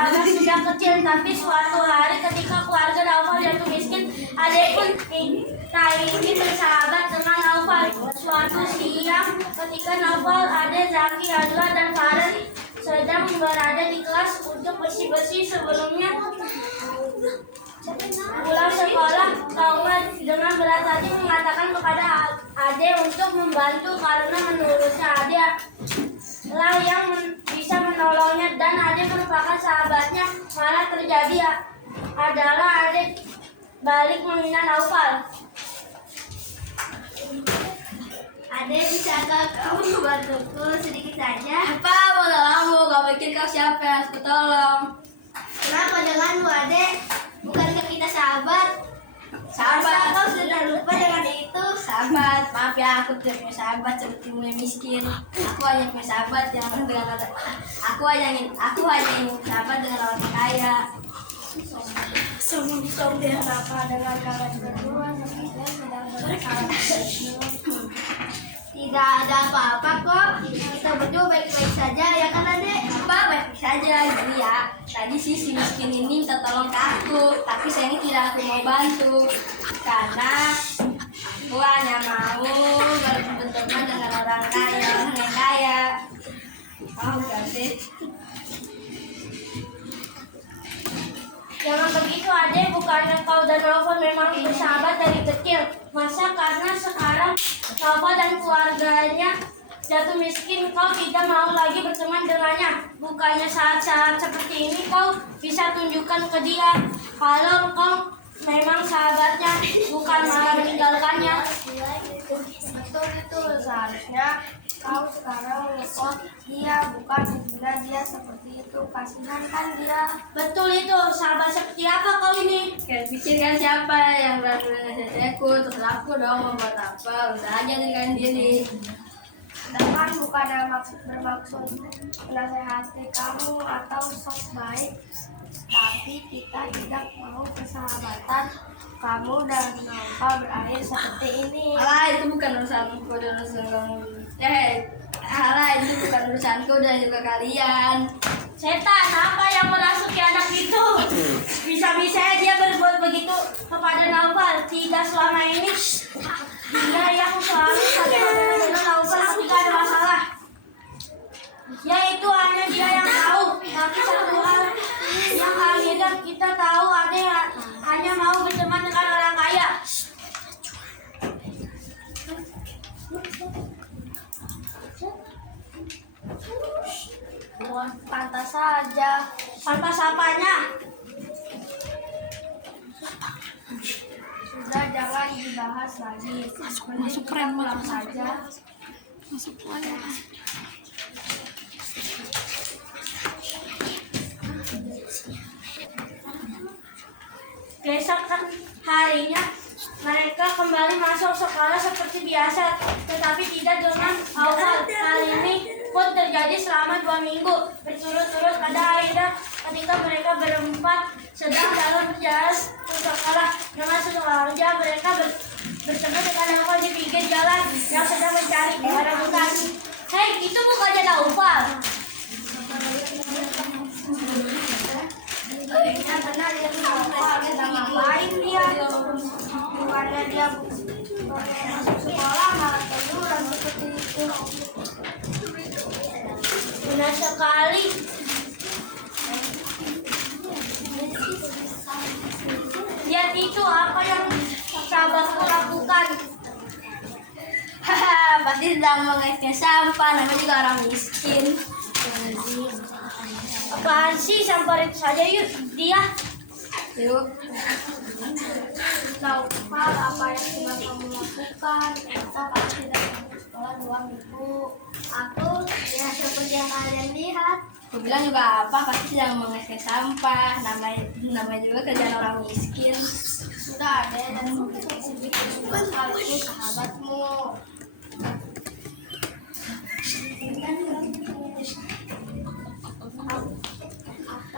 sahabat sejak kecil, tapi suatu hari ketika keluarga Naufal jatuh miskin, Ade pun ingin bersahabat dengan Naufal. Suatu siang ketika Naufal, Ade, Zaki, Azwa, dan Farel sedang berada di kelas untuk bersih-bersih sebelumnya pulang sekolah, Naufal dengan berat hati mengatakan kepada Ade untuk membantu karena menurutnya Ade lah yang bisa menolongnya dan Ade merupakan sahabatnya. Malah terjadi adalah Ade balik menghina Naufal. Ade, bisakah kamu membantuku sedikit saja? Apa mau tolongmu? Kau pikir kau siapa yang harus kutolong? Kenapa denganmu, Ade? Bukankah kita sahabat? Sahabat. Kau sudah lupa dengan itu? Sahabat, maaf ya, aku tidak punya sahabat sepertimu yang miskin. Aku hanya punya sahabat yang dengan orang. Aku hanya ingin sahabat dengan orang kaya. Sombong dengan apa dengan kalian berdua? Kita sedang bersahabat. Tidak ada apa-apa kok. Kita berdua baik-baik saja, ya kan, Ade? Apa baik saja, jadi ya. Tadi si miskin ini minta tolong ke aku, tapi saya ini tidak aku mau bantu karena aku hanya mau berteman dengan orang kaya. Oh, ganti. Jangan begitu, Ade. Bukannya kau dan Naufal memang bersahabat dari kecil? Masa karena sekarang Naufal dan keluarganya jatuh miskin, kau tidak mau lagi berteman dengannya? Bukannya saat-saat seperti ini kau bisa tunjukkan ke dia kalau kau memang sahabatnya, bukan malah meninggalkannya? Betul itu, seharusnya kau sekarang menyekot dia, bukan menghina dia seperti itu. Kasihan kan dia. Betul itu. Sahabat seperti apa kau ini? Kayak pikirkan siapa yang berani menasihatiku, terus aku dong mau buat apa, udah aja dengan diri. Sedangkan bukan bermaksud menasehati kamu atau sok baik, tapi kita tidak mau persahabatan kamu dan Naufal berakhir seperti ini. Alah, itu bukan urusanku dan urusan kamu. Alah, itu bukan urusanku dan juga kalian. Setan, apa yang merasuki anak itu? Bisa-bisanya dia berbuat begitu kepada Naufal. Tidak selama ini dia yang selalu saja dengan Naufal ketika ada masalah. Ya, itu hanya dia yang tahu. Tapi satu hal yang kita tahu, Ade hanya mau berteman dengan orang kaya. Pantas saja. Pantas apanya? Sudah, jangan dibahas lagi. Masuk pulang saja. Masuk aja. Besok harinya mereka kembali masuk sekolah seperti biasa, tetapi tidak dengan Naufal. Hal ini pun terjadi selama 2 minggu berturut-turut. Pada akhirnya ketika mereka berempat sedang dalam perjalanan ke sekolah, dengan sengaja mereka bertemu dengan Naufal di pinggir jalan yang sedang mencari barang bekas. Hei, itu bukannya Naufal? Ya benar, dia Naufal. Sedang ngapain dia? Bukannya dia masuk sekolah malah tiduran seperti itu. Benar sekali. Lihat itu, apa yang sahabatku lakukan. Haha, pasti sedang mengecek sampah, namanya juga orang miskin. Apaan sih, samperin saja yuk dia. Yuk. Naufal, apa yang sedang kamu lakukan? Kita pasti tidak masuk sekolah 2 minggu. Aku ya seperti yang kalian lihat. Aku bilang juga apa, pasti sedang mengecek sampah. Namanya juga kerjaan orang miskin. Sudah ada dan aku sahabatmu.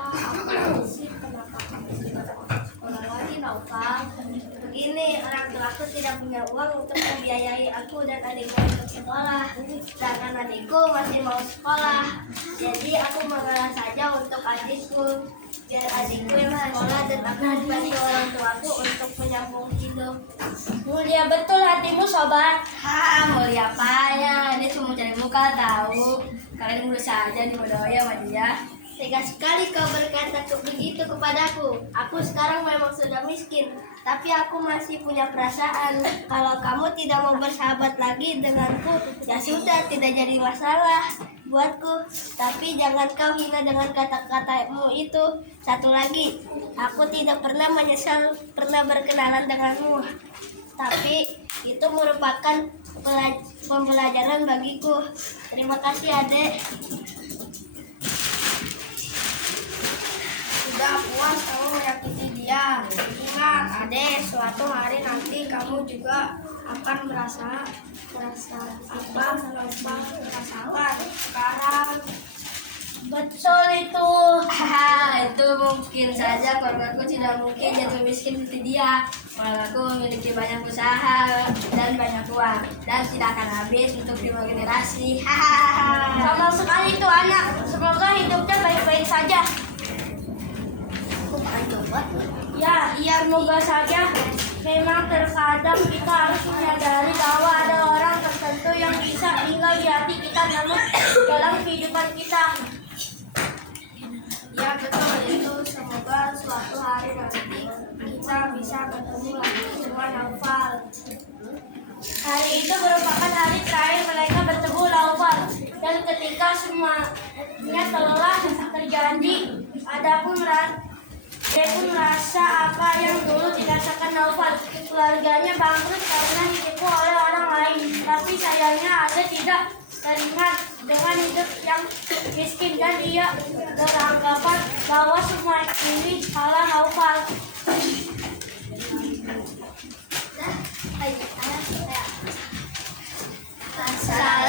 Apa sih kenapa kamu tidak sekolah lagi, Naufal? Begini, orang tuaku tidak punya uang untuk membiayai aku dan adikku untuk sekolah. sekolah. Sedangkan adikku masih mau sekolah. Jadi aku mengalah saja untuk adikku. Biar adikku yang sekolah dan aku membantu orang tuaku untuk menyambung hidup. Mulia betul hatimu, sobat. Mulia apanya? Dia cuma cari muka tahu. Kalian berusaha aja dibodohi sama dia. Tega sekali kau berkata begitu kepadaku. Aku sekarang memang sudah miskin, tapi aku masih punya perasaan. Kalau kamu tidak mau bersahabat lagi denganku, ya sudah, tidak jadi masalah buatku. Tapi jangan kau hina dengan kata-katamu itu. Satu lagi, aku tidak pernah menyesal pernah berkenalan denganmu. Tapi itu merupakan pembelajaran bagiku. Terima kasih, Adek. Sudah puas kamu menyakiti dia. Ingat, Adek, suatu hari nanti kamu juga akan merasakan. Sekarang Betul itu. itu mungkin saja keluargaku tidak mungkin jatuh miskin seperti dia. Keluargaku memiliki banyak usaha dan banyak uang dan tidak akan habis untuk 5 generasi. Sama sekali itu anak. Semoga hidupnya baik-baik saja. Ya, semoga saja. Memang terkadang kita harus menyadari bahwa ada orang tertentu yang bisa tinggal di hati kita namun dalam kehidupan kita. Ya betul itu. Semoga suatu hari nanti kita bisa bertemu lagi dengan Naufal. Hari itu merupakan hari terakhir mereka bertemu Naufal. Dan ketika semuanya telah terjadi, dia pun merasa apa yang dulu dirasakan Naufal. Keluarganya bangkrut karena ditipu oleh orang lain. Tapi sayangnya Ade tidak teringat dengan hidup yang miskin dan dia beranggapan bahwa semua ini salah Naufal. Saya